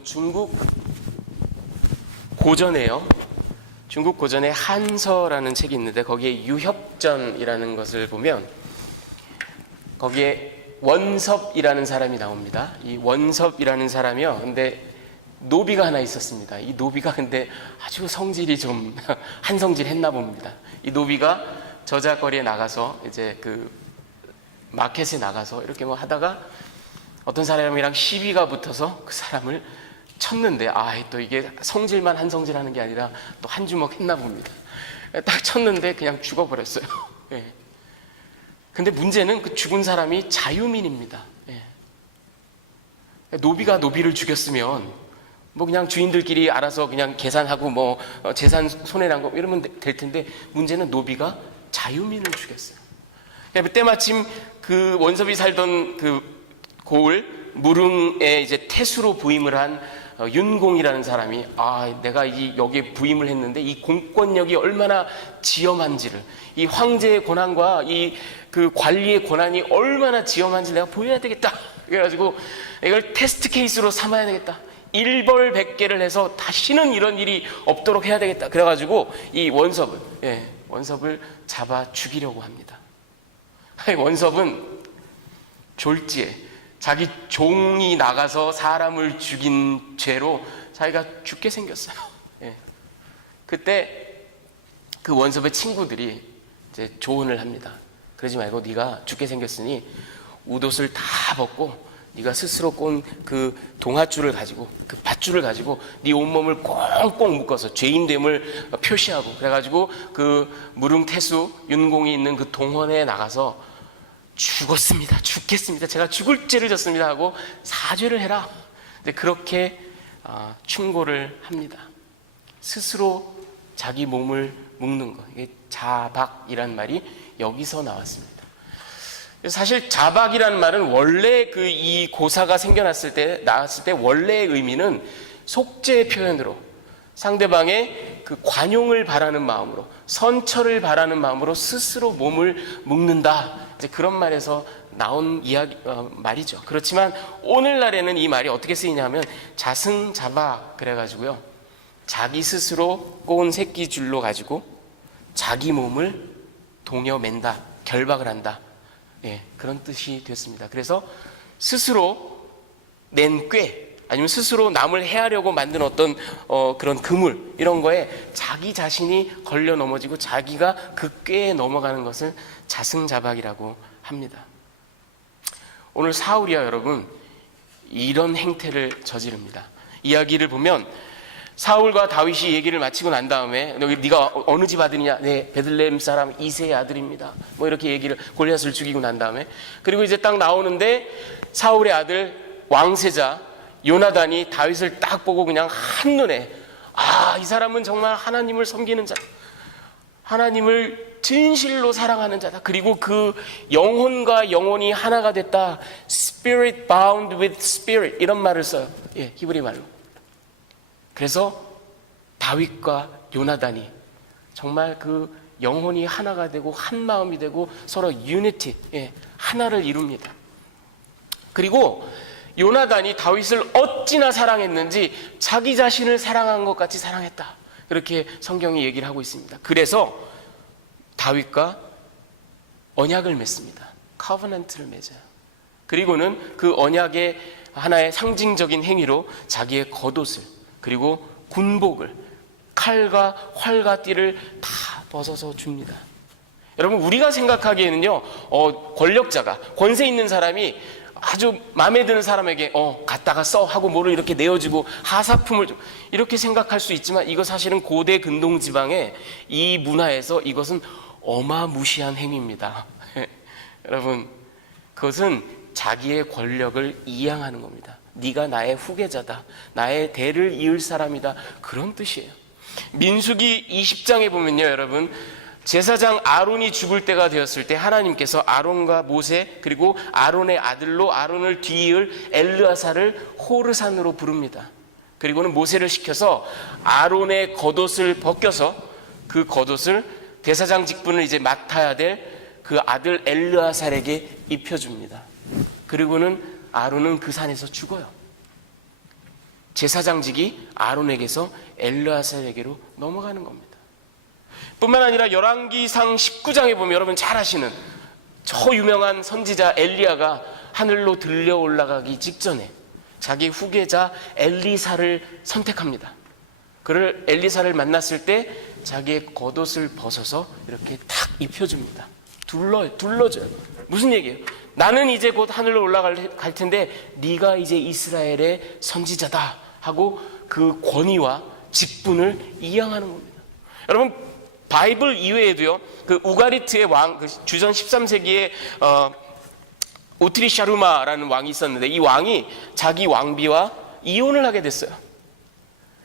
여러분, 중국 고전에요. 중국 고전에 한서라는 책이 있는데 거기에 유협전이라는 것을 보면 거기에 원섭이라는 사람이 나옵니다. 이 원섭이라는 사람이요. 근데 노비가 하나 있었습니다. 이 노비가 근데 아주 성질이 좀 한성질 했나 봅니다. 이 노비가 저작거리에 나가서 이제 그 마켓에 나가서 이렇게 뭐 하다가 어떤 사람이랑 시비가 붙어서 그 사람을 쳤는데, 또 이게 성질만 한성질 하는 게 아니라 또 한 주먹 했나 봅니다. 딱 쳤는데 그냥 죽어버렸어요. 예. 근데 문제는 그 죽은 사람이 자유민입니다. 예. 노비가 노비를 죽였으면 뭐 그냥 주인들끼리 알아서 그냥 계산하고 뭐 재산 손해난 거 이러면 될 텐데, 문제는 노비가 자유민을 죽였어요. 때마침 그 원섭이 살던 그 고을 무릉에 이제 태수로 부임을 한 윤공이라는 사람이 내가 여기에 부임을 했는데 이 공권력이 얼마나 지엄한지를, 이 황제의 권한과 이 그 관리의 권한이 얼마나 지엄한지 내가 보여야 되겠다. 그래가지고 이걸 테스트 케이스로 삼아야 되겠다. 일벌백계를 해서 다시는 이런 일이 없도록 해야 되겠다. 그래가지고 이 원섭을 잡아 죽이려고 합니다. 원섭은 졸지에 자기 종이 나가서 사람을 죽인 죄로 자기가 죽게 생겼어요. 예. 그때 그 원섭의 친구들이 이제 조언을 합니다. 그러지 말고 네가 죽게 생겼으니 웃옷을 다 벗고 네가 스스로 꼰 그 동아줄을 가지고, 그 밧줄을 가지고 네 온몸을 꽁꽁 묶어서 죄인됨을 표시하고, 그래가지고 그 무릉태수 윤공이 있는 그 동원에 나가서 죽겠습니다. 제가 죽을 죄를 졌습니다 하고 사죄를 해라. 근데 그렇게 충고를 합니다. 스스로 자기 몸을 묶는 것, 이게 자박이란 말이 여기서 나왔습니다. 사실 자박이라는 말은 원래 이 고사가 나왔을 때 원래의 의미는 속죄의 표현으로 상대방의 그 관용을 바라는 마음으로, 선처를 바라는 마음으로 스스로 몸을 묶는다. 이제 그런 말에서 나온 말이죠. 그렇지만 오늘날에는 이 말이 어떻게 쓰이냐면 자승자박 그래가지고요, 자기 스스로 꼬은 새끼줄로 가지고 자기 몸을 동여맨다, 결박을 한다. 예, 그런 뜻이 됐습니다. 그래서 스스로 낸 꾀, 아니면 스스로 남을 해하려고 만든 어떤 그런 그물, 이런 거에 자기 자신이 걸려 넘어지고 자기가 그 꾀에 넘어가는 것을 자승자박이라고 합니다. 오늘 사울이야 여러분, 이런 행태를 저지릅니다. 이야기를 보면 사울과 다윗이 얘기를 마치고 난 다음에 네가 어느 집 아들이냐? 네, 베들레헴 사람 이새의 아들입니다. 뭐 이렇게 얘기를, 골리앗을 죽이고 난 다음에, 그리고 이제 딱 나오는데 사울의 아들 왕세자 요나단이 다윗을 딱 보고 그냥 한눈에 이 사람은 정말 하나님을 섬기는 자, 하나님을 진실로 사랑하는 자다. 그리고 그 영혼과 영혼이 하나가 됐다. Spirit bound with spirit, 이런 말을 써요. 예, 히브리 말로. 그래서 다윗과 요나단이 정말 그 영혼이 하나가 되고 한 마음이 되고 서로 유니티, 하나를 이룹니다. 그리고 요나단이 다윗을 어찌나 사랑했는지 자기 자신을 사랑한 것 같이 사랑했다. 그렇게 성경이 얘기를 하고 있습니다. 그래서 다윗과 언약을 맺습니다. 커버넌트를 맺어요. 그리고는 그 언약의 하나의 상징적인 행위로 자기의 겉옷을, 그리고 군복을, 칼과 활과 띠를 다 벗어서 줍니다. 여러분, 우리가 생각하기에는요, 권력자가, 권세 있는 사람이 아주 마음에 드는 사람에게 갖다가 써 하고 뭐를 이렇게 내어주고 하사품을 좀, 이렇게 생각할 수 있지만 이거 사실은 고대 근동 지방의 이 문화에서 이것은 어마무시한 행위입니다. 여러분, 그것은 자기의 권력을 이양하는 겁니다. 네가 나의 후계자다, 나의 대를 이을 사람이다, 그런 뜻이에요. 민수기 20장에 보면요 여러분, 제사장 아론이 죽을 때가 되었을 때 하나님께서 아론과 모세, 그리고 아론의 아들로 아론을 뒤이을 엘르아사를 호르산으로 부릅니다. 그리고는 모세를 시켜서 아론의 겉옷을 벗겨서 그 겉옷을 대사장 직분을 이제 맡아야 될 그 아들 엘르아살에게 입혀줍니다. 그리고는 아론은 그 산에서 죽어요. 그래서 제사장직이 아론에게서 엘르아살에게로 넘어가는 겁니다. 뿐만 아니라 열왕기상 19장에 보면 여러분 잘 아시는 저 유명한 선지자 엘리야가 하늘로 들려 올라가기 직전에 자기 후계자 엘리사를 선택합니다. 그를 엘리사를 만났을 때 자기의 겉옷을 벗어서 이렇게 탁 입혀줍니다. 둘러줘요. 무슨 얘기예요? 나는 이제 곧 하늘로 올라갈 텐데 네가 이제 이스라엘의 선지자다 하고 그 권위와 직분을 이양하는 겁니다. 여러분 바이블 이외에도요, 그 우가리트의 왕, 그 주전 13세기에 오트리샤루마라는 왕이 있었는데 이 왕이 자기 왕비와 이혼을 하게 됐어요.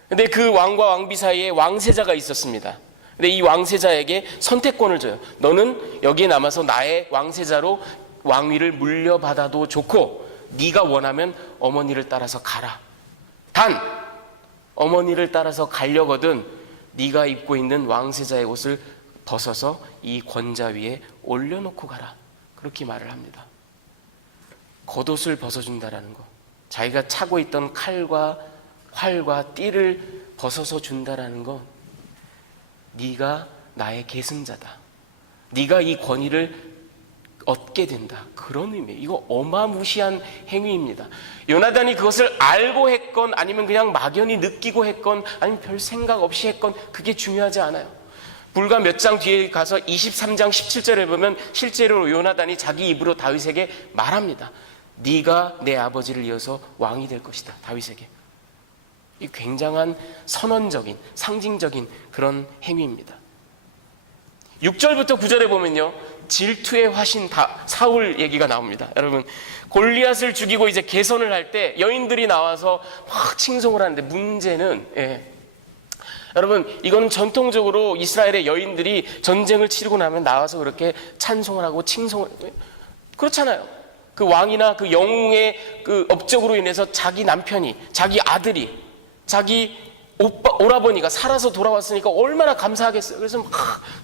근데 그 왕과 왕비 사이에 왕세자가 있었습니다. 근데 이 왕세자에게 선택권을 줘요. 너는 여기에 남아서 나의 왕세자로 왕위를 물려받아도 좋고 네가 원하면 어머니를 따라서 가라. 단 어머니를 따라서 가려거든 네가 입고 있는 왕세자의 옷을 벗어서 이 권자 위에 올려놓고 가라. 그렇게 말을 합니다. 겉옷을 벗어준다라는 거, 자기가 차고 있던 칼과 활과 띠를 벗어서 준다라는 건 네가 나의 계승자다, 네가 이 권위를 얻게 된다, 그런 의미예요. 이거 어마무시한 행위입니다. 요나단이 그것을 알고 했건 아니면 그냥 막연히 느끼고 했건 아니면 별 생각 없이 했건 그게 중요하지 않아요. 불과 몇 장 뒤에 가서 23장 17절에 보면 실제로 요나단이 자기 입으로 다윗에게 말합니다. 네가 내 아버지를 이어서 왕이 될 것이다, 다윗에게. 이 굉장한 선언적인 상징적인 그런 행위입니다. 6절부터 9절에 보면요, 질투의 화신 사울 얘기가 나옵니다. 여러분, 골리앗을 죽이고 이제 개선을 할 때 여인들이 나와서 막 칭송을 하는데 문제는 여러분 이건 전통적으로 이스라엘의 여인들이 전쟁을 치르고 나면 나와서 그렇게 찬송을 하고 칭송을, 그렇잖아요. 그 왕이나 그 영웅의 그 업적으로 인해서 자기 남편이, 자기 아들이, 자기 오라버니가 살아서 돌아왔으니까 얼마나 감사하겠어요. 그래서 막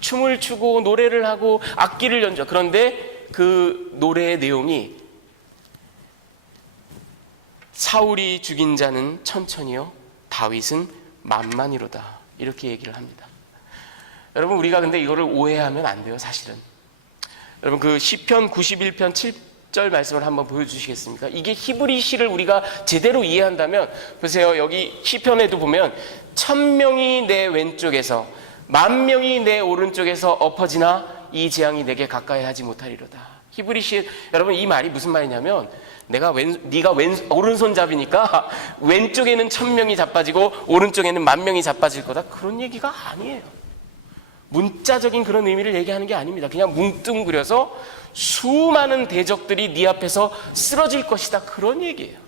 춤을 추고 노래를 하고 악기를 연주. 그런데 그 노래의 내용이 사울이 죽인 자는 천천히요, 다윗은 만만이로다, 이렇게 얘기를 합니다. 여러분 우리가 근데 이거를 오해하면 안 돼요. 사실은 여러분 그 시편 91편 7절 말씀을 한번 보여주시겠습니까? 이게 히브리 시를 우리가 제대로 이해한다면, 보세요. 여기 시편에도 보면 1000명이 내 왼쪽에서 10,000명이 내 오른쪽에서 엎어지나 이 재앙이 내게 가까이 하지 못하리로다. 히브리 시, 여러분 이 말이 무슨 말이냐면 네가 오른손잡이니까 왼쪽에는 1000명이 자빠지고 오른쪽에는 10,000명이 자빠질 거다, 그런 얘기가 아니에요. 문자적인 그런 의미를 얘기하는 게 아닙니다. 그냥 뭉뚱그려서 수많은 대적들이 네 앞에서 쓰러질 것이다, 그런 얘기예요.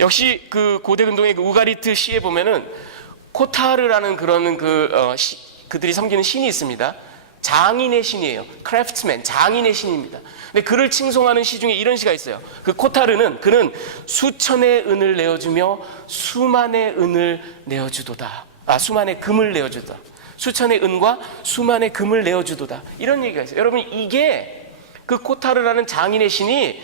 역시 그 고대 근동의 그 우가리트 시에 보면은 코타르라는 그런 그들이 섬기는 신이 있습니다. 장인의 신이에요. 크래프트맨, 장인의 신입니다. 근데 그를 칭송하는 시 중에 이런 시가 있어요. 그 코타르는, 그는 수천의 은을 내어주며 수만의 은을 내어주도다. 수만의 금을 내어주도다. 수천의 은과 수만의 금을 내어주도다, 이런 얘기가 있어요. 여러분 이게 그 코타르라는 장인의 신이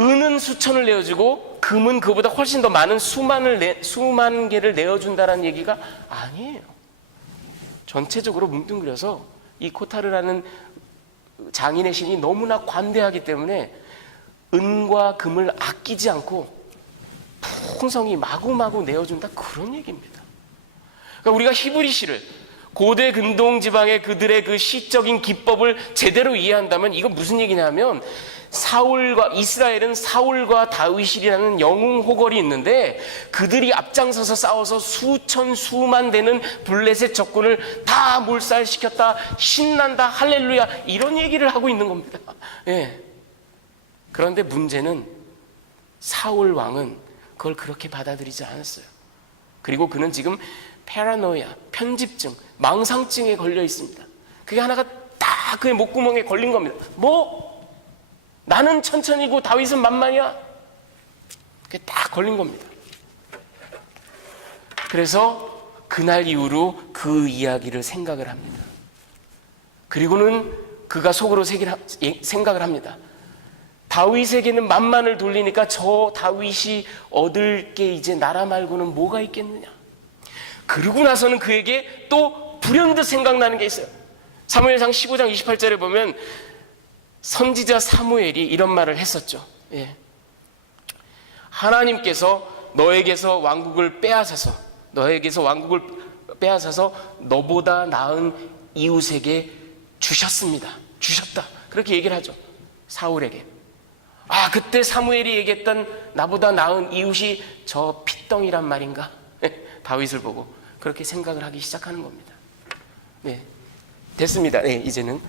은은 수천을 내어주고 금은 그보다 훨씬 더 많은 수만 개를 내어준다는 얘기가 아니에요. 전체적으로 뭉뚱그려서 이 코타르라는 장인의 신이 너무나 관대하기 때문에 은과 금을 아끼지 않고 풍성히 마구마구 내어준다, 그런 얘기입니다. 그러니까 우리가 히브리 시를, 고대 근동 지방의 그들의 그 시적인 기법을 제대로 이해한다면 이건 무슨 얘기냐면, 이스라엘은 사울과 다윗이라는 영웅 호걸이 있는데 그들이 앞장서서 싸워서 수천 수만 되는 블레셋 적군을 다 몰살시켰다, 신난다, 할렐루야, 이런 얘기를 하고 있는 겁니다. 그런데 문제는 사울 왕은 그걸 그렇게 받아들이지 않았어요. 그리고 그는 지금 패러노이아, 편집증, 망상증에 걸려 있습니다. 그게 하나가 딱 그의 목구멍에 걸린 겁니다. 나는 천천히고 다윗은 만만이야. 그게 딱 걸린 겁니다. 그래서 그날 이후로 그 이야기를 생각을 합니다. 그리고는 그가 속으로 생각을 합니다. 다윗에게는 만만을 돌리니까 저 다윗이 얻을 게 이제 나라 말고는 뭐가 있겠느냐. 그러고 나서는 그에게 또 불현듯 생각나는 게 있어요. 사무엘상 15장 28절에 보면 선지자 사무엘이 이런 말을 했었죠. 예. 하나님께서 너에게서 왕국을 빼앗아서 너보다 나은 이웃에게 주셨다. 그렇게 얘기를 하죠. 사울에게. 그때 사무엘이 얘기했던 나보다 나은 이웃이 저 핏덩이란 말인가? 다윗을 보고 그렇게 생각을 하기 시작하는 겁니다. 네, 됐습니다. 네, 이제는.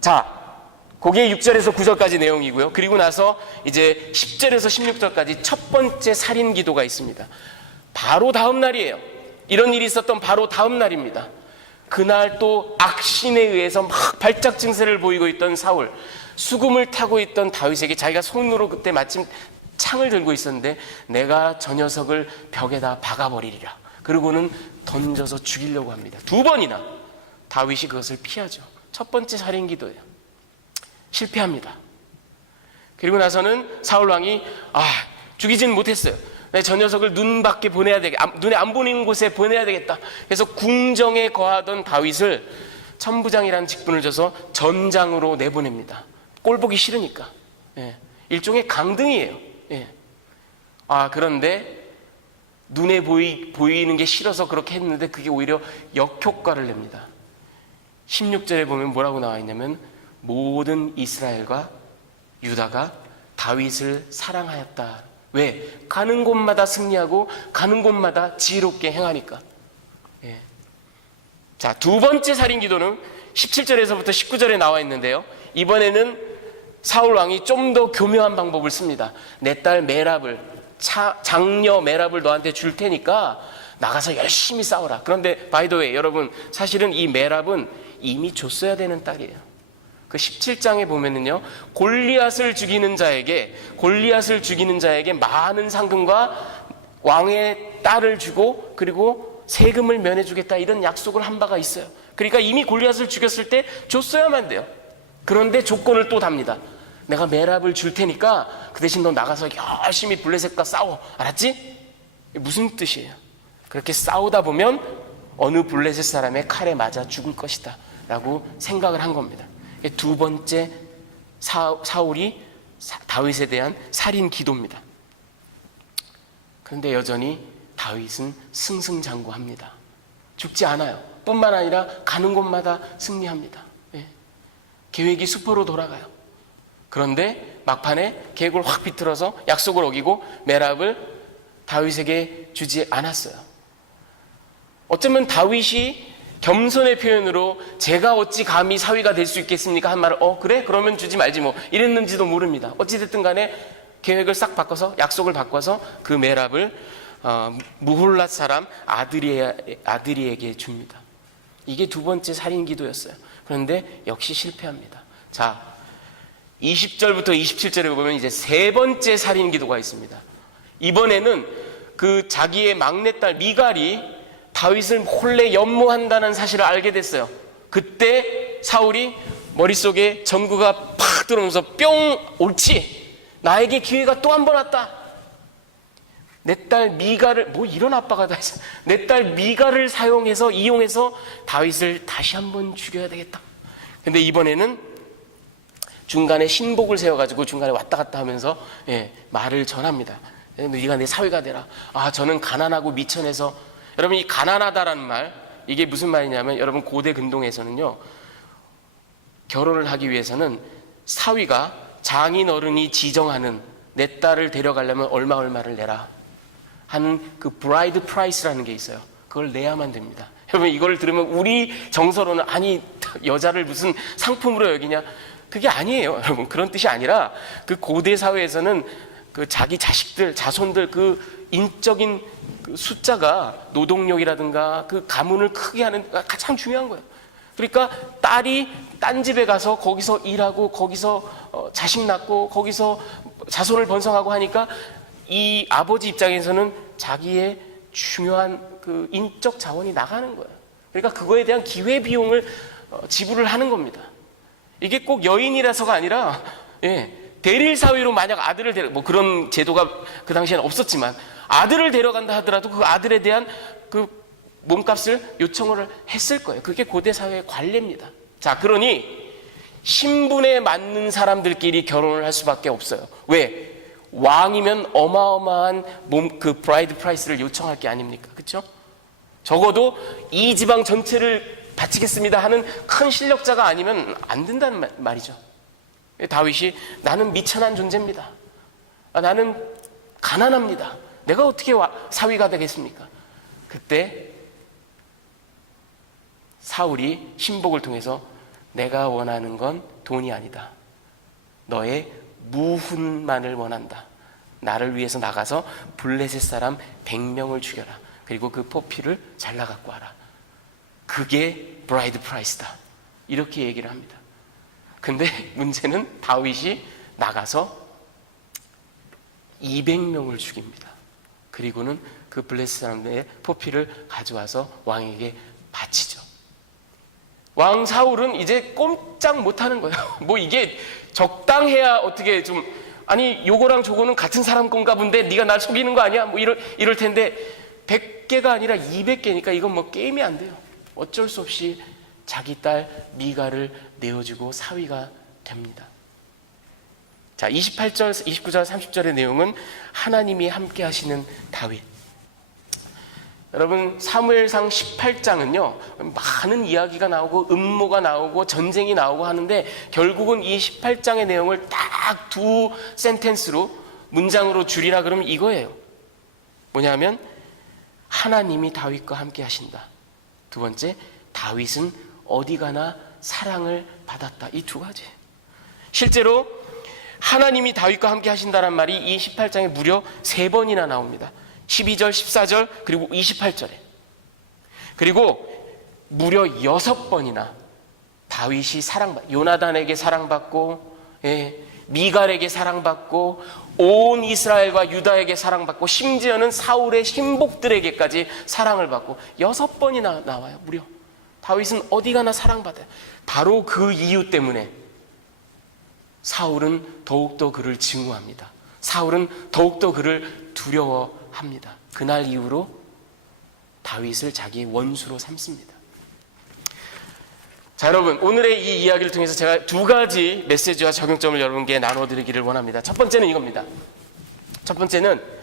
자, 그게 6절에서 9절까지 내용이고요. 그리고 나서 이제 10절에서 16절까지 첫 번째 살인 기도가 있습니다. 바로 다음 날이에요. 이런 일이 있었던 바로 다음 날입니다. 그날 또 악신에 의해서 막 발작 증세를 보이고 있던 사울, 수금을 타고 있던 다윗에게 자기가 손으로 그때 마침 창을 들고 있었는데 내가 저 녀석을 벽에다 박아버리리라. 그리고는 던져서 죽이려고 합니다. 2번이나 다윗이 그것을 피하죠. 첫 번째 살인 기도예요. 실패합니다. 그리고 나서는 사울왕이 죽이지는 못했어요. 저 녀석을 눈에 안 보이는 곳에 보내야 되겠다. 그래서 궁정에 거하던 다윗을 천부장이라는 직분을 줘서 전장으로 내보냅니다. 꼴 보기 싫으니까. 예. 일종의 강등이에요. 예. 그런데 눈에 보이는 게 싫어서 그렇게 했는데 그게 오히려 역효과를 냅니다. 16절에 보면 뭐라고 나와 있냐면 모든 이스라엘과 유다가 다윗을 사랑하였다. 왜? 가는 곳마다 승리하고 가는 곳마다 지혜롭게 행하니까. 예. 자, 2번째 살인 기도는 17절에서부터 19절에 나와 있는데요. 이번에는 사울 왕이 좀 더 교묘한 방법을 씁니다. 내 딸 메랍을, 장녀 메랍을 너한테 줄 테니까 나가서 열심히 싸워라. 그런데 바이 더 웨이 여러분, 사실은 이 메랍은 이미 줬어야 되는 딸이에요. 그 17장에 보면은요, 골리앗을 죽이는 자에게 많은 상금과 왕의 딸을 주고 그리고 세금을 면해주겠다, 이런 약속을 한 바가 있어요. 그러니까 이미 골리앗을 죽였을 때 줬어야만 돼요. 그런데 조건을 또 답니다. 내가 메랍을 줄 테니까 그 대신 너 나가서 열심히 블레셋과 싸워. 알았지? 무슨 뜻이에요? 그렇게 싸우다 보면 어느 블레셋 사람의 칼에 맞아 죽을 것이다 라고 생각을 한 겁니다. 2번째 사울이 다윗에 대한 살인 기도입니다. 그런데 여전히 다윗은 승승장구합니다. 죽지 않아요. 뿐만 아니라 가는 곳마다 승리합니다. 예. 계획이 수포로 돌아가요. 그런데 막판에 계획을 확 비틀어서 약속을 어기고 메랍을 다윗에게 주지 않았어요. 어쩌면 다윗이 겸손의 표현으로 제가 어찌 감히 사위가 될 수 있겠습니까? 한 말을 그래? 그러면 주지 말지 뭐 이랬는지도 모릅니다. 어찌됐든 간에 계획을 싹 바꿔서, 약속을 바꿔서 그 메랍을 무홀랏 사람 아드리에게 줍니다. 이게 2번째 살인 기도였어요. 그런데 역시 실패합니다. 자, 20절부터 27절에 보면 이제 3번째 살인 기도가 있습니다. 이번에는 그 자기의 막내딸 미갈이 다윗을 몰래 연모한다는 사실을 알게 됐어요. 그때 사울이 머릿속에 전구가 팍 들어오면서 뿅, 옳지, 나에게 기회가 또 한 번 왔다. 내 딸 미갈을, 이런 아빠가 다 있어. 내 딸 미갈을 이용해서 다윗을 다시 한번 죽여야 되겠다. 근데 이번에는 중간에 신복을 세워가지고 중간에 왔다 갔다 하면서 말을 전합니다. 네가 내 사위가 되라. 저는 가난하고 미천해서. 여러분, 이 가난하다라는 말, 이게 무슨 말이냐면, 여러분 고대 근동에서는요, 결혼을 하기 위해서는 사위가 장인 어른이 지정하는 내 딸을 데려가려면 얼마를 내라 하는 그 브라이드 프라이스라는 게 있어요. 그걸 내야만 됩니다. 여러분, 이걸 들으면 우리 정서로는 아니, 여자를 무슨 상품으로 여기냐, 그게 아니에요. 여러분, 그런 뜻이 아니라 그 고대 사회에서는 그 자기 자식들, 자손들 그 인적인 그 숫자가 노동력이라든가 그 가문을 크게 하는 가장 중요한 거예요. 그러니까 딸이 딴 집에 가서 거기서 일하고 거기서 자식 낳고 거기서 자손을 번성하고 하니까 이 아버지 입장에서는 자기의 중요한 그 인적 자원이 나가는 거예요. 그러니까 그거에 대한 기회 비용을 지불을 하는 겁니다. 이게 꼭 여인이라서가 아니라 대릴 사위로 만약 아들을 뭐 그런 제도가 그 당시에는 없었지만 아들을 데려간다 하더라도 그 아들에 대한 그 몸값을 요청을 했을 거예요. 그게 고대 사회의 관례입니다. 자, 그러니 신분에 맞는 사람들끼리 결혼을 할 수밖에 없어요. 왜? 왕이면 어마어마한 그 브라이드 프라이스를 요청할 게 아닙니까? 그렇죠? 적어도 이 지방 전체를 바치겠습니다 하는 큰 실력자가 아니면 안 된다는 말이죠. 다윗이 나는 미천한 존재입니다. 나는 가난합니다. 내가 어떻게 사위가 되겠습니까? 그때 사울이 신복을 통해서 내가 원하는 건 돈이 아니다. 너의 무훈만을 원한다. 나를 위해서 나가서 블레셋 사람 100명을 죽여라. 그리고 그 포피를 잘라 갖고 와라. 그게 브라이드 프라이스다. 이렇게 얘기를 합니다. 근데 문제는 다윗이 나가서 200명을 죽입니다. 그리고는 그 블레셋 사람들의 포피를 가져와서 왕에게 바치죠. 왕 사울은 이제 꼼짝 못하는 거예요. 뭐 이게 적당해야 어떻게 좀 아니 요거랑 저거는 같은 사람 건가 본데 네가 날 속이는 거 아니야? 뭐 이럴 텐데 100개가 아니라 200개니까 이건 뭐 게임이 안 돼요. 어쩔 수 없이 자기 딸 미가를 내어주고 사위가 됩니다. 자, 28절, 29절, 30절의 내용은 하나님이 함께 하시는 다윗. 여러분, 사무엘상 18장은요 많은 이야기가 나오고 음모가 나오고 전쟁이 나오고 하는데 결국은 이 18장의 내용을 딱 두 센텐스로 문장으로 줄이라 그러면 이거예요. 뭐냐면 하나님이 다윗과 함께 하신다. 두 번째, 다윗은 어디 가나 사랑을 받았다. 이 두 가지. 실제로 하나님이 다윗과 함께 하신다는 말이 이 18장에 무려 3번이나 나옵니다. 12절, 14절, 그리고 28절에. 그리고 무려 6번이나 다윗이 요나단에게 사랑받고, 미갈에게 사랑받고, 온 이스라엘과 유다에게 사랑받고, 심지어는 사울의 신복들에게까지 사랑을 받고 6번이나 나와요. 무려. 다윗은 어디 가나 사랑받아요. 바로 그 이유 때문에 사울은 더욱더 그를 증오합니다. 사울은 더욱더 그를 두려워합니다. 그날 이후로 다윗을 자기 원수로 삼습니다. 자, 여러분, 오늘의 이 이야기를 통해서 제가 두 가지 메시지와 적용점을 여러분께 나눠드리기를 원합니다. 첫 번째는 이겁니다. 첫 번째는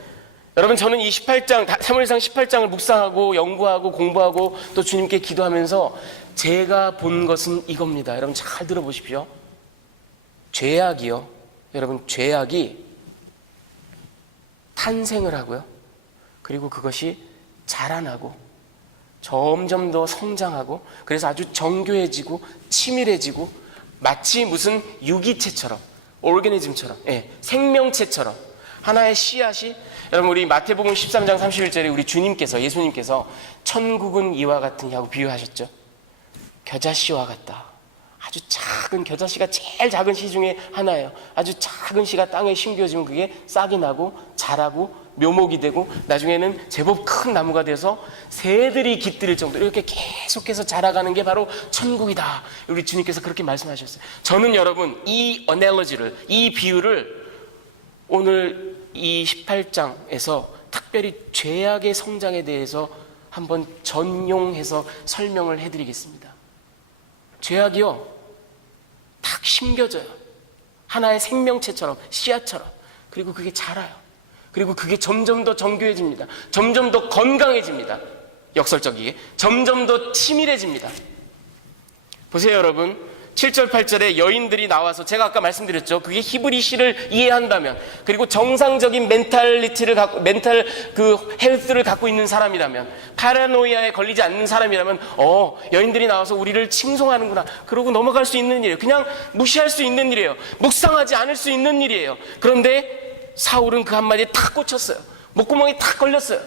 여러분, 저는 이 18장, 사무엘상 18장을 묵상하고 연구하고 공부하고 또 주님께 기도하면서 제가 본 것은 이겁니다. 여러분 잘 들어보십시오. 죄악이요. 여러분, 죄악이 탄생을 하고요. 그리고 그것이 자라나고 점점 더 성장하고 그래서 아주 정교해지고 치밀해지고 마치 무슨 유기체처럼, 오르가니즘처럼, 생명체처럼 하나의 씨앗이, 여러분 우리 마태복음 13장 31절에 우리 주님께서, 예수님께서 천국은 이와 같으니 하고 비유하셨죠. 겨자씨와 같다. 아주 작은, 겨자씨가 제일 작은 씨 중에 하나예요. 아주 작은 씨가 땅에 심겨지면 그게 싹이 나고 자라고 묘목이 되고 나중에는 제법 큰 나무가 돼서 새들이 깃들일 정도로 이렇게 계속해서 자라가는 게 바로 천국이다. 우리 주님께서 그렇게 말씀하셨어요. 저는 여러분 이 어널로지를, 이 비유를 오늘 이 18장에서 특별히 죄악의 성장에 대해서 한번 전용해서 설명을 해드리겠습니다. 죄악이요, 딱 심겨져요. 하나의 생명체처럼, 씨앗처럼. 그리고 그게 자라요. 그리고 그게 점점 더 정교해집니다. 점점 더 건강해집니다. 역설적이게. 점점 더 치밀해집니다. 보세요, 여러분. 7절, 8절에 여인들이 나와서, 제가 아까 말씀드렸죠. 그게 히브리 시를 이해한다면, 그리고 정상적인 멘탈리티를 갖고, 헬스를 갖고 있는 사람이라면, 파라노이아에 걸리지 않는 사람이라면, 여인들이 나와서 우리를 칭송하는구나. 그러고 넘어갈 수 있는 일이에요. 그냥 무시할 수 있는 일이에요. 묵상하지 않을 수 있는 일이에요. 그런데 사울은 그 한마디에 탁 꽂혔어요. 목구멍에 탁 걸렸어요.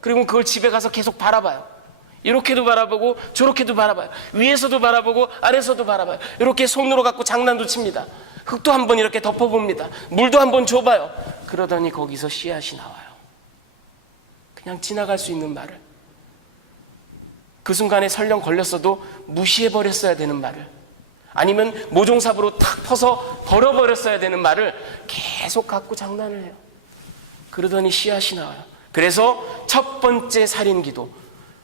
그리고 그걸 집에 가서 계속 바라봐요. 이렇게도 바라보고 저렇게도 바라봐요. 위에서도 바라보고 아래서도 바라봐요. 이렇게 손으로 갖고 장난도 칩니다. 흙도 한번 이렇게 덮어봅니다. 물도 한번 줘봐요. 그러더니 거기서 씨앗이 나와요. 그냥 지나갈 수 있는 말을, 그 순간에 설령 걸렸어도 무시해버렸어야 되는 말을, 아니면 모종삽으로 탁 퍼서 버려버렸어야 되는 말을 계속 갖고 장난을 해요. 그러더니 씨앗이 나와요. 그래서 첫 번째 살인기도,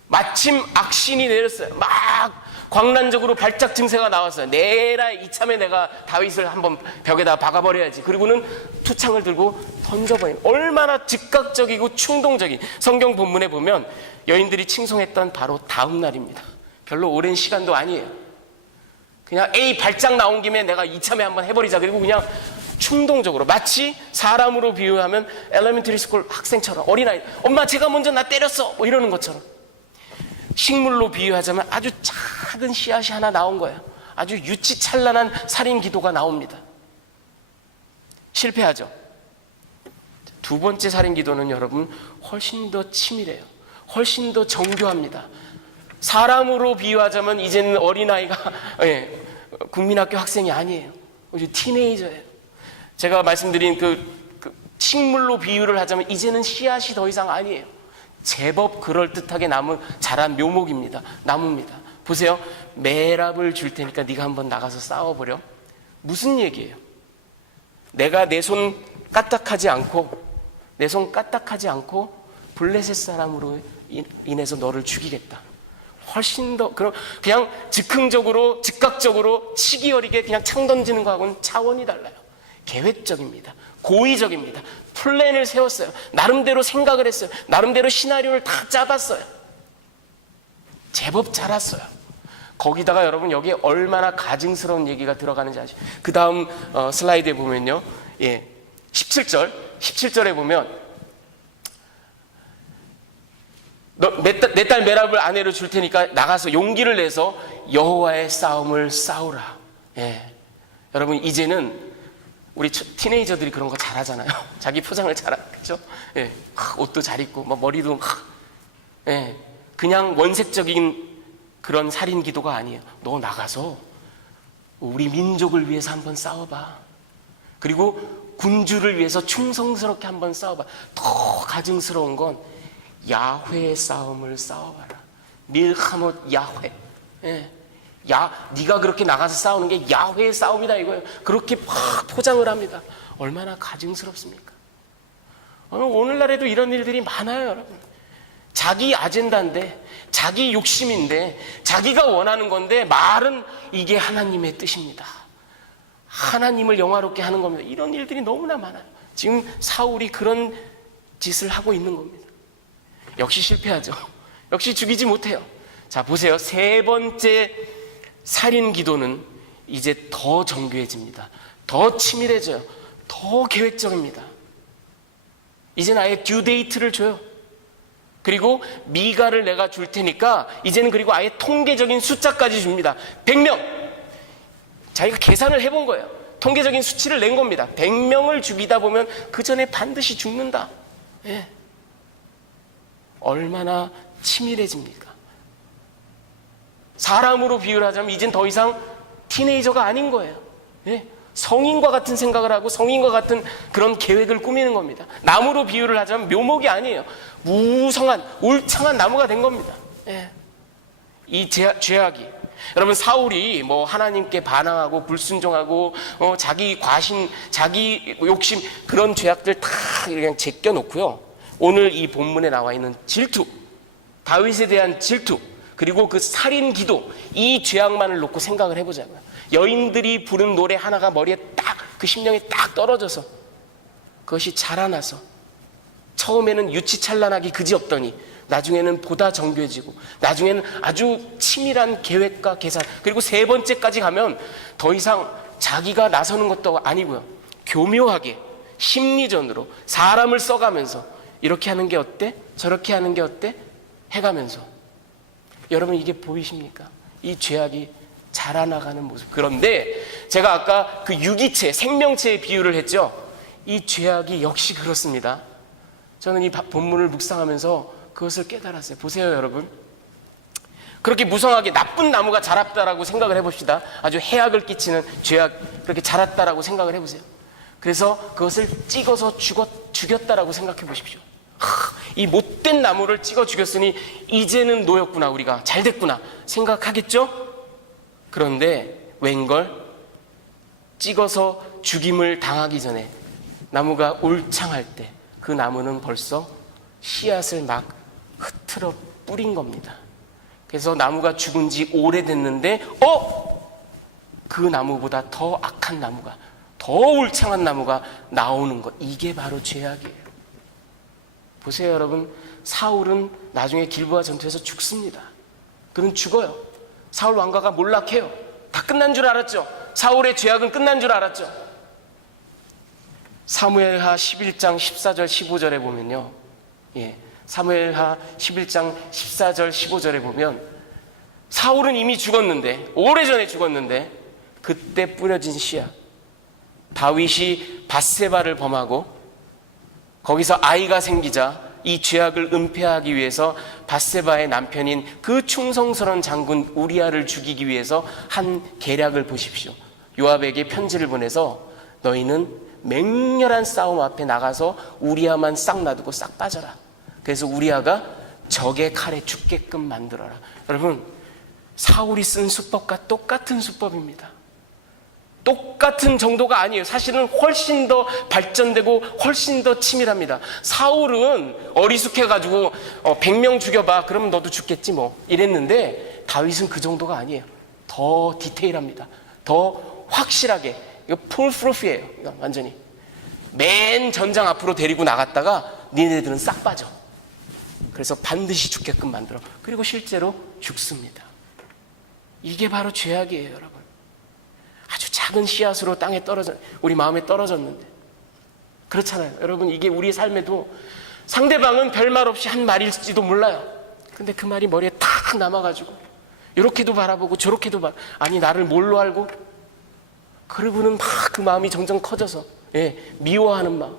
마침 악신이 내렸어요. 막 광란적으로 발작 증세가 나왔어요. 내라 이참에 내가 다윗을 한번 벽에다 박아버려야지. 그리고는 투창을 들고 던져버린, 얼마나 즉각적이고 충동적인, 성경 본문에 보면 여인들이 칭송했던 바로 다음 날입니다. 별로 오랜 시간도 아니에요. 그냥 에이 발작 나온 김에 내가 이참에 한번 해버리자. 그리고 그냥 충동적으로, 마치 사람으로 비유하면 엘레멘터리 스쿨 학생처럼, 어린아이, 엄마 제가 먼저 나 때렸어 뭐 이러는 것처럼. 식물로 비유하자면 아주 작은 씨앗이 하나 나온 거예요. 아주 유치찬란한 살인기도가 나옵니다. 실패하죠. 두 번째 살인기도는 여러분 훨씬 더 치밀해요. 훨씬 더 정교합니다. 사람으로 비유하자면 이제는 어린아이가 국민학교 학생이 아니에요. 이제 티네이저예요. 제가 말씀드린 그 식물로 비유를 하자면 이제는 씨앗이 더 이상 아니에요. 제법 그럴듯하게 자란 묘목입니다. 나무입니다. 보세요. 매랍을 줄 테니까 네가 한번 나가서 싸워보려. 무슨 얘기예요? 내가 내 손 까딱하지 않고 블레셋 사람으로 인해서 너를 죽이겠다. 훨씬 더 그냥 즉각적으로 치기 어리게 그냥 창 던지는 거하고는 차원이 달라요. 계획적입니다. 고의적입니다. 플랜을 세웠어요. 나름대로 생각을 했어요. 나름대로 시나리오를 다 짜봤어요. 제법 잘했어요. 거기다가 여러분 여기에 얼마나 가증스러운 얘기가 들어가는지 아시죠? 그 다음 슬라이드에 보면요, 17절에 보면 내 딸 메랍을 아내로 줄 테니까 나가서 용기를 내서 여호와의 싸움을 싸우라. 여러분 이제는 우리 티네이저들이 그런 거 잘하잖아요. 자기 포장을 잘하죠. 옷도 잘 입고 머리도 그냥 원색적인 그런 살인 기도가 아니에요. 너 나가서 우리 민족을 위해서 한번 싸워봐. 그리고 군주를 위해서 충성스럽게 한번 싸워봐. 더 가증스러운 건 야훼의 싸움을 싸워봐라. 밀카못 야훼. 네가 그렇게 나가서 싸우는 게 야훼의 싸움이다 이거예요. 그렇게 막 포장을 합니다. 얼마나 가증스럽습니까? 오늘날에도 이런 일들이 많아요, 여러분. 자기 아젠다인데, 자기 욕심인데, 자기가 원하는 건데 말은 이게 하나님의 뜻입니다. 하나님을 영화롭게 하는 겁니다. 이런 일들이 너무나 많아요. 지금 사울이 그런 짓을 하고 있는 겁니다. 역시 실패하죠. 역시 죽이지 못해요. 자, 보세요. 세 번째 살인 기도는 이제 더 정교해집니다. 더 치밀해져요. 더 계획적입니다. 이제는 아예 듀데이트를 줘요. 그리고 미가를 내가 줄 테니까 이제는 그리고 아예 통계적인 숫자까지 줍니다. 100명. 자기가 계산을 해본 거예요. 통계적인 수치를 낸 겁니다. 100명을 죽이다 보면 그 전에 반드시 죽는다. 얼마나 치밀해집니까? 사람으로 비유를 하자면 이젠 더 이상 티네이저가 아닌 거예요. 성인과 같은 생각을 하고 성인과 같은 그런 계획을 꾸미는 겁니다. 나무로 비유를 하자면 묘목이 아니에요. 무성한 울창한 나무가 된 겁니다. 이 죄악이, 여러분 사울이 하나님께 반항하고 불순종하고 자기 과신, 자기 욕심, 그런 죄악들 다 그냥 제껴놓고요, 오늘 이 본문에 나와 있는 질투, 다윗에 대한 질투, 그리고 그 살인 기도, 이 죄악만을 놓고 생각을 해보자고요. 여인들이 부른 노래 하나가 머리에 딱, 그 심령에 딱 떨어져서 그것이 자라나서 처음에는 유치찬란하기 그지없더니 나중에는 보다 정교해지고 나중에는 아주 치밀한 계획과 계산, 그리고 세 번째까지 가면 더 이상 자기가 나서는 것도 아니고요, 교묘하게 심리전으로 사람을 써가면서 이렇게 하는 게 어때? 저렇게 하는 게 어때? 해가면서, 여러분 이게 보이십니까? 이 죄악이 자라나가는 모습. 그런데 제가 아까 그 유기체, 생명체의 비유를 했죠. 이 죄악이 역시 그렇습니다. 저는 이 본문을 묵상하면서 그것을 깨달았어요. 보세요, 여러분. 그렇게 무성하게 나쁜 나무가 자랐다라고 생각을 해봅시다. 아주 해악을 끼치는 죄악, 그렇게 자랐다라고 생각을 해보세요. 그래서 그것을 찍어서 죽였다라고 생각해 보십시오. 이 못된 나무를 찍어 죽였으니 이제는 놓였구나, 우리가 잘 됐구나 생각하겠죠? 그런데 웬걸 찍어서 죽임을 당하기 전에 나무가 울창할 때 그 나무는 벌써 씨앗을 막 흩트러 뿌린 겁니다. 그래서 나무가 죽은 지 오래됐는데 그 나무보다 더 악한 나무가, 더 울창한 나무가 나오는 것, 이게 바로 죄악이에요. 보세요 여러분, 사울은 나중에 길보아 전투에서 죽습니다. 그는 죽어요. 사울 왕가가 몰락해요. 다 끝난 줄 알았죠. 사울의 죄악은 끝난 줄 알았죠. 사무엘하 11장 14절 15절에 보면요, 사무엘하 11장 14절 15절에 보면 사울은 이미 죽었는데, 오래전에 죽었는데 그때 뿌려진 씨앗, 다윗이 밧세바를 범하고 거기서 아이가 생기자 이 죄악을 은폐하기 위해서 밧세바의 남편인 그 충성스러운 장군 우리아를 죽이기 위해서 한 계략을 보십시오. 요압에게 편지를 보내서 너희는 맹렬한 싸움 앞에 나가서 우리아만 싹 놔두고 싹 빠져라. 그래서 우리아가 적의 칼에 죽게끔 만들어라. 여러분, 사울이 쓴 수법과 똑같은 수법입니다. 똑같은 정도가 아니에요. 사실은 훨씬 더 발전되고 훨씬 더 치밀합니다. 사울은 어리숙해가지고 100명 죽여봐 그러면 너도 죽겠지 뭐 이랬는데, 다윗은 그 정도가 아니에요. 더 디테일합니다. 더 확실하게. 이거 풀프루프예요. 이거 완전히 맨 전장 앞으로 데리고 나갔다가 니네들은 싹 빠져. 그래서 반드시 죽게끔 만들어. 그리고 실제로 죽습니다. 이게 바로 죄악이에요 여러분. 아주 작은 씨앗으로 땅에 떨어져, 우리 마음에 떨어졌는데, 그렇잖아요 여러분. 이게 우리의 삶에도 상대방은 별말 없이 한 말일지도 몰라요. 근데 그 말이 머리에 탁 남아가지고 이렇게도 바라보고 저렇게도 아니 나를 뭘로 알고, 그러고는 막 그 마음이 점점 커져서 미워하는 마음.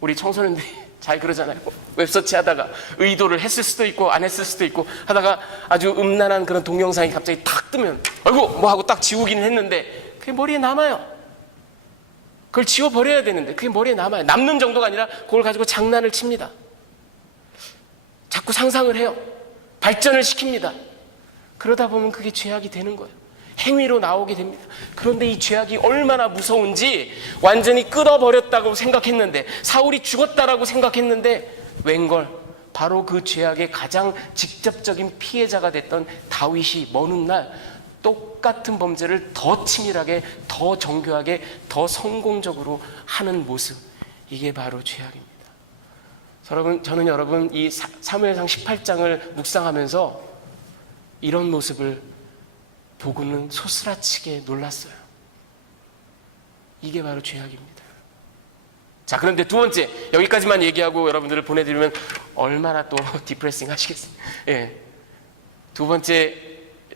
우리 청소년들이 잘 그러잖아요. 웹서치 하다가 의도를 했을 수도 있고 안 했을 수도 있고 하다가 아주 음란한 그런 동영상이 갑자기 탁 뜨면 아이고 뭐 하고 딱 지우기는 했는데 그게 머리에 남아요. 그걸 지워버려야 되는데 그게 머리에 남아요. 남는 정도가 아니라 그걸 가지고 장난을 칩니다. 자꾸 상상을 해요. 발전을 시킵니다. 그러다 보면 그게 죄악이 되는 거예요. 행위로 나오게 됩니다. 그런데 이 죄악이 얼마나 무서운지 완전히 끊어버렸다고 생각했는데, 사울이 죽었다라고 생각했는데 웬걸 바로 그 죄악의 가장 직접적인 피해자가 됐던 다윗이 먼 훗날 똑같은 범죄를 더 치밀하게, 더 정교하게, 더 성공적으로 하는 모습, 이게 바로 죄악입니다. 저는 여러분 이 사무엘상 18장을 묵상하면서 이런 모습을 보고는 소스라치게 놀랐어요. 이게 바로 죄악입니다. 자, 그런데 두 번째, 여기까지만 얘기하고 여러분들을 보내드리면 얼마나 또 디프레싱 하시겠어요. 두 번째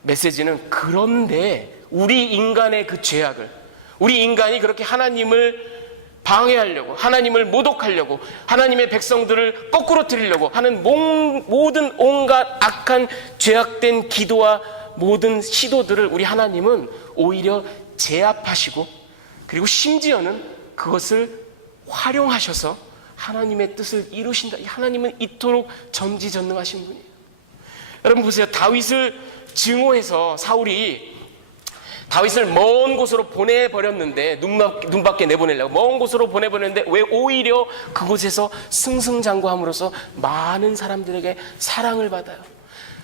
메시지는, 그런데 우리 인간의 그 죄악을, 우리 인간이 그렇게 하나님을 방해하려고, 하나님을 모독하려고, 하나님의 백성들을 거꾸로 틀리려고 하는 모든 온갖 악한 죄악된 기도와 모든 시도들을 우리 하나님은 오히려 제압하시고, 그리고 심지어는 그것을 활용하셔서 하나님의 뜻을 이루신다. 하나님은 이토록 전지전능하신 분이에요. 여러분 보세요. 다윗을 증오해서 사울이 다윗을 먼 곳으로 보내버렸는데, 눈 밖에 내보내려고 먼 곳으로 보내버렸는데 왜 오히려 그곳에서 승승장구함으로써 많은 사람들에게 사랑을 받아요.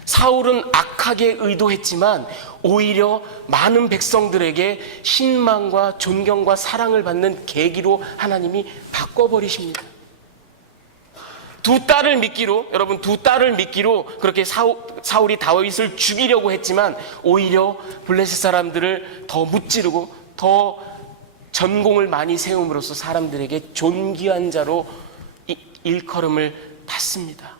사울은 악하게 의도했지만 오히려 많은 백성들에게 신망과 존경과 사랑을 받는 계기로 하나님이 바꿔버리십니다. 두 딸을 믿기로 그렇게 사울이 다윗을 죽이려고 했지만 오히려 블레셋 사람들을 더 무찌르고 더 전공을 많이 세움으로써 사람들에게 존귀한 자로 일컬음을 받습니다.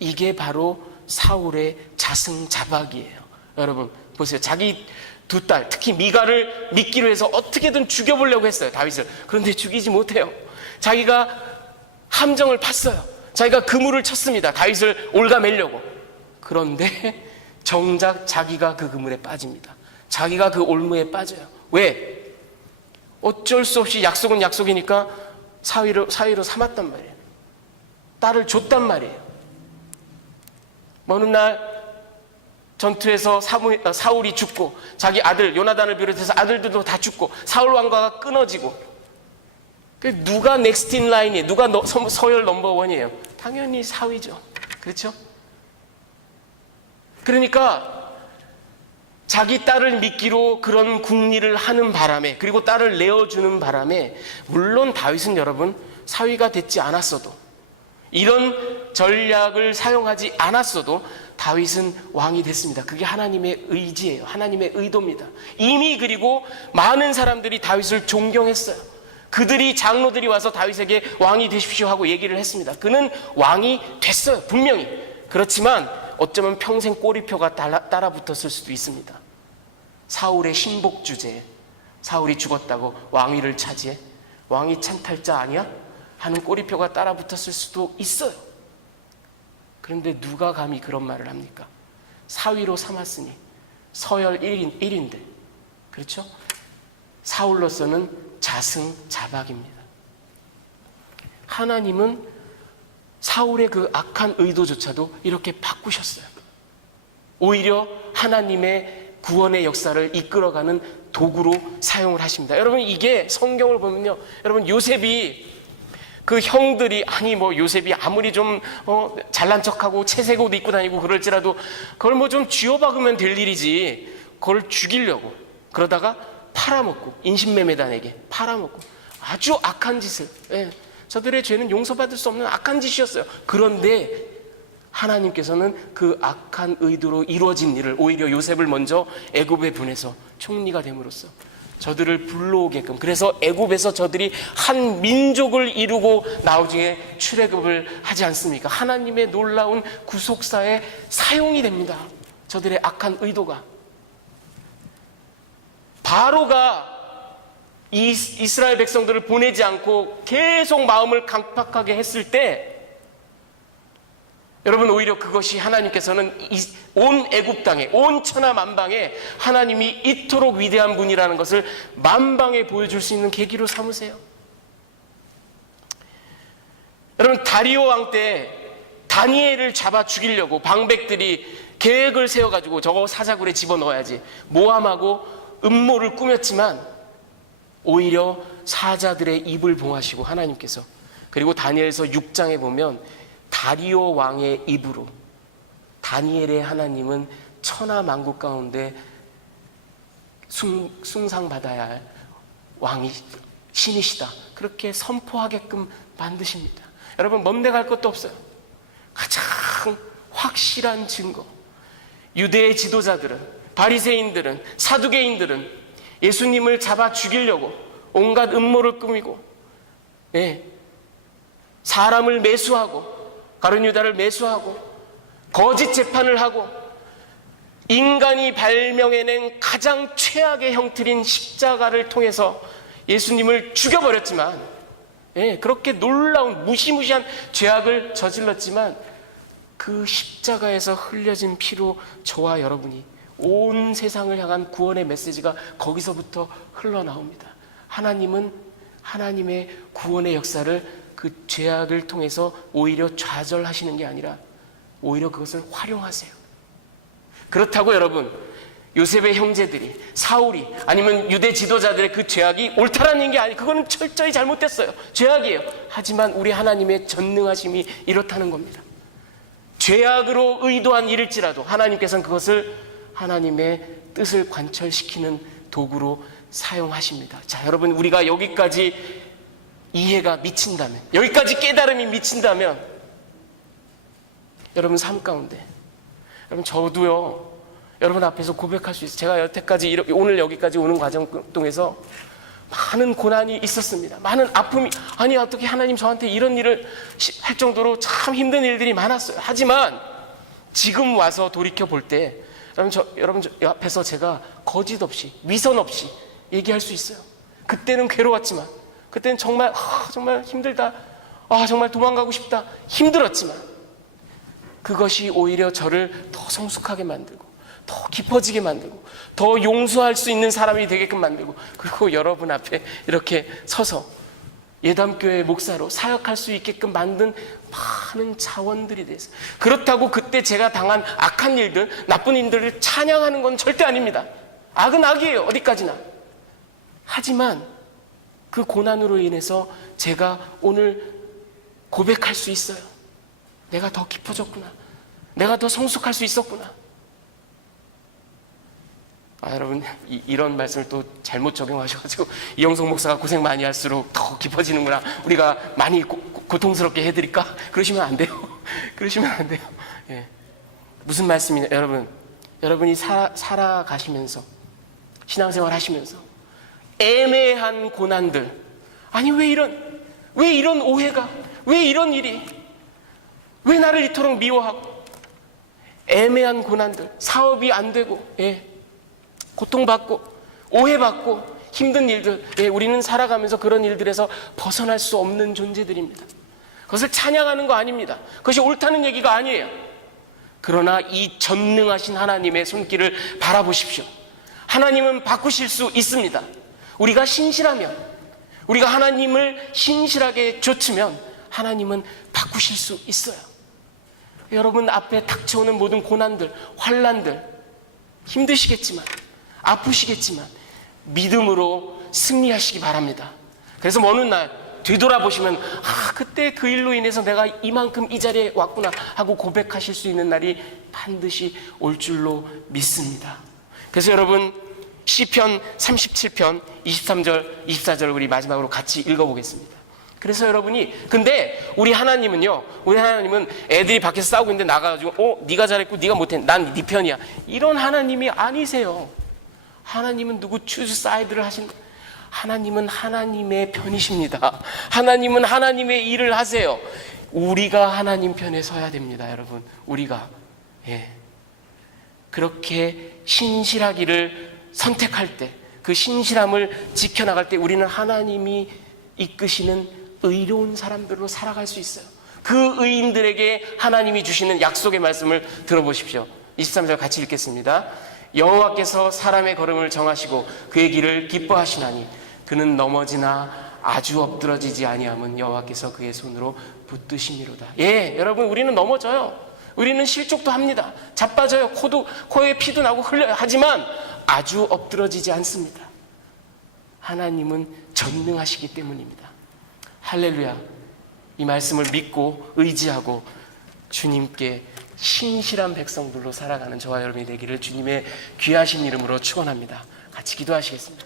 이게 바로 사울의 자승자박이에요. 여러분 보세요. 자기 두 딸, 특히 미갈을 믿기로 해서 어떻게든 죽여보려고 했어요, 다윗을. 그런데 죽이지 못해요. 자기가 함정을 팠어요. 자기가 그물을 쳤습니다, 다윗을 올가매려고. 그런데 정작 자기가 그 그물에 빠집니다. 자기가 그 올무에 빠져요. 왜? 어쩔 수 없이 약속은 약속이니까 사위로 삼았단 말이에요. 딸을 줬단 말이에요. 어느 날 전투에서 사울이 죽고 자기 아들 요나단을 비롯해서 아들들도 다 죽고 사울 왕과가 끊어지고, 누가 넥스트 인 라인이에요? 누가 서열 넘버원이에요? 당연히 사위죠. 그렇죠? 그러니까 자기 딸을 미끼로 그런 궁리를 하는 바람에, 그리고 딸을 내어주는 바람에, 물론 다윗은 여러분 사위가 됐지 않았어도, 이런 전략을 사용하지 않았어도 다윗은 왕이 됐습니다. 그게 하나님의 의지예요. 하나님의 의도입니다. 이미 그리고 많은 사람들이 다윗을 존경했어요. 그들이, 장로들이 와서 다윗에게 왕이 되십시오 하고 얘기를 했습니다. 그는 왕이 됐어요, 분명히. 그렇지만 어쩌면 평생 꼬리표가 따라붙었을 수도 있습니다. 사울의 신복 주제에, 사울이 죽었다고 왕위를 차지해? 왕이 찬탈자 아니야? 하는 꼬리표가 따라붙었을 수도 있어요. 그런데 누가 감히 그런 말을 합니까? 사위로 삼았으니 서열 1인데, 그렇죠? 사울로서는 자승자박입니다. 하나님은 사울의 그 악한 의도조차도 이렇게 바꾸셨어요. 오히려 하나님의 구원의 역사를 이끌어가는 도구로 사용을 하십니다. 여러분, 이게 성경을 보면요, 여러분, 요셉이 그 형들이, 아니 뭐 요셉이 아무리 좀 잘난 척하고 채색 옷 입고 다니고 그럴지라도 그걸 뭐 좀 쥐어박으면 될 일이지, 그걸 죽이려고 그러다가 팔아먹고, 인신매매단에게 팔아먹고, 아주 악한 짓을, 저들의 죄는 용서받을 수 없는 악한 짓이었어요. 그런데 하나님께서는 그 악한 의도로 이루어진 일을, 오히려 요셉을 먼저 애굽에 보내서 총리가 됨으로써 저들을 불러오게끔, 그래서 애굽에서 저들이 한 민족을 이루고 나중에 출애굽을 하지 않습니까? 하나님의 놀라운 구속사에 사용이 됩니다. 저들의 악한 의도가. 바로가 이스라엘 백성들을 보내지 않고 계속 마음을 강팍하게 했을 때, 여러분, 오히려 그것이 하나님께서는 온 애굽 땅에, 온 천하 만방에 하나님이 이토록 위대한 분이라는 것을 만방에 보여줄 수 있는 계기로 삼으세요. 여러분, 다리오 왕 때 다니엘을 잡아 죽이려고 방백들이 계획을 세워가지고 저거 사자굴에 집어넣어야지 모함하고 음모를 꾸몄지만, 오히려 사자들의 입을 봉하시고 하나님께서, 그리고 다니엘서 6장에 보면 다리오 왕의 입으로 다니엘의 하나님은 천하 만국 가운데 숭상받아야 할 왕이 신이시다, 그렇게 선포하게끔 만드십니다. 여러분, 먼데 갈 것도 없어요. 가장 확실한 증거, 유대의 지도자들은, 바리새인들은, 사두개인들은 예수님을 잡아 죽이려고 온갖 음모를 꾸미고, 사람을 매수하고, 가룟 유다를 매수하고, 거짓 재판을 하고, 인간이 발명해낸 가장 최악의 형틀인 십자가를 통해서 예수님을 죽여버렸지만, 그렇게 놀라운 무시무시한 죄악을 저질렀지만, 그 십자가에서 흘려진 피로 저와 여러분이 온 세상을 향한 구원의 메시지가 거기서부터 흘러나옵니다. 하나님은 하나님의 구원의 역사를 그 죄악을 통해서 오히려 좌절하시는 게 아니라 오히려 그것을 활용하세요. 그렇다고 여러분, 요셉의 형제들이, 사울이, 아니면 유대 지도자들의 그 죄악이 옳다라는 게 아니에요. 그거는 철저히 잘못됐어요. 죄악이에요. 하지만 우리 하나님의 전능하심이 이렇다는 겁니다. 죄악으로 의도한 일일지라도 하나님께서는 그것을 하나님의 뜻을 관철시키는 도구로 사용하십니다. 자, 여러분, 우리가 여기까지 이해가 미친다면, 여기까지 깨달음이 미친다면, 여러분 삶 가운데, 여러분 저도요, 여러분 앞에서 고백할 수 있어요. 제가 여태까지 오늘 여기까지 오는 과정 동에서 많은 고난이 있었습니다. 많은 아픔이, 아니 어떻게 하나님 저한테 이런 일을 할 정도로 참 힘든 일들이 많았어요. 하지만 지금 와서 돌이켜 볼 때, 여러분 저 앞에서 제가 거짓 없이, 위선 없이 얘기할 수 있어요. 그때는 괴로웠지만, 그때는 정말 힘들다, 정말 도망가고 싶다, 힘들었지만 그것이 오히려 저를 더 성숙하게 만들고, 더 깊어지게 만들고, 더 용서할 수 있는 사람이 되게끔 만들고, 그리고 여러분 앞에 이렇게 서서 예담교회 목사로 사역할 수 있게끔 만든 많은 자원들이 돼서, 그렇다고 그때 제가 당한 악한 일들, 나쁜 일들을 찬양하는 건 절대 아닙니다. 악은 악이에요, 어디까지나. 하지만 그 고난으로 인해서 제가 오늘 고백할 수 있어요. 내가 더 깊어졌구나, 내가 더 성숙할 수 있었구나. 여러분, 이런 말씀을 또 잘못 적용하셔가지고 이영석 목사가 고생 많이 할수록 더 깊어지는구나, 우리가 많이 고통스럽게 해드릴까? 그러시면 안 돼요. 그러시면 안 돼요. 예. 무슨 말씀이냐, 여러분이 살아가시면서, 신앙생활 하시면서 애매한 고난들, 아니 왜 이런 오해가, 왜 이런 일이, 왜 나를 이토록 미워하고, 애매한 고난들, 사업이 안 되고, 고통받고 오해받고 힘든 일들, 우리는 살아가면서 그런 일들에서 벗어날 수 없는 존재들입니다. 그것을 찬양하는 거 아닙니다. 그것이 옳다는 얘기가 아니에요. 그러나 이 전능하신 하나님의 손길을 바라보십시오. 하나님은 바꾸실 수 있습니다. 우리가 신실하면, 우리가 하나님을 신실하게 좇으면 하나님은 바꾸실 수 있어요. 여러분 앞에 닥쳐오는 모든 고난들, 환난들, 힘드시겠지만, 아프시겠지만 믿음으로 승리하시기 바랍니다. 그래서 어느 날 되돌아보시면, 그때 그 일로 인해서 내가 이만큼 이 자리에 왔구나 하고 고백하실 수 있는 날이 반드시 올 줄로 믿습니다. 그래서 여러분, 시편 37편 23절 24절 우리 마지막으로 같이 읽어보겠습니다. 그래서 여러분이, 근데 우리 하나님은 애들이 밖에서 싸우고 있는데 나가가지고 네가 잘했고 네가 못했네, 난 네 편이야, 이런 하나님이 아니세요. 하나님은 누구 추즈 사이드를 하나님은 하나님의 편이십니다. 하나님은 하나님의 일을 하세요. 우리가 하나님 편에 서야 됩니다. 여러분, 우리가 그렇게 신실하기를 선택할 때, 그 신실함을 지켜나갈 때 우리는 하나님이 이끄시는 의로운 사람들로 살아갈 수 있어요. 그 의인들에게 하나님이 주시는 약속의 말씀을 들어보십시오. 23절 같이 읽겠습니다. 여호와께서 사람의 걸음을 정하시고 그의 길을 기뻐하시나니 그는 넘어지나 아주 엎드러지지 아니함은 여호와께서 그의 손으로 붙드심이로다. 여러분, 우리는 넘어져요. 우리는 실족도 합니다. 자빠져요. 코에 피도 나고 흘려요. 하지만 아주 엎드러지지 않습니다. 하나님은 전능하시기 때문입니다. 할렐루야. 이 말씀을 믿고 의지하고 주님께 신실한 백성들로 살아가는 저와 여러분이 되기를 주님의 귀하신 이름으로 축원합니다. 같이 기도하시겠습니다.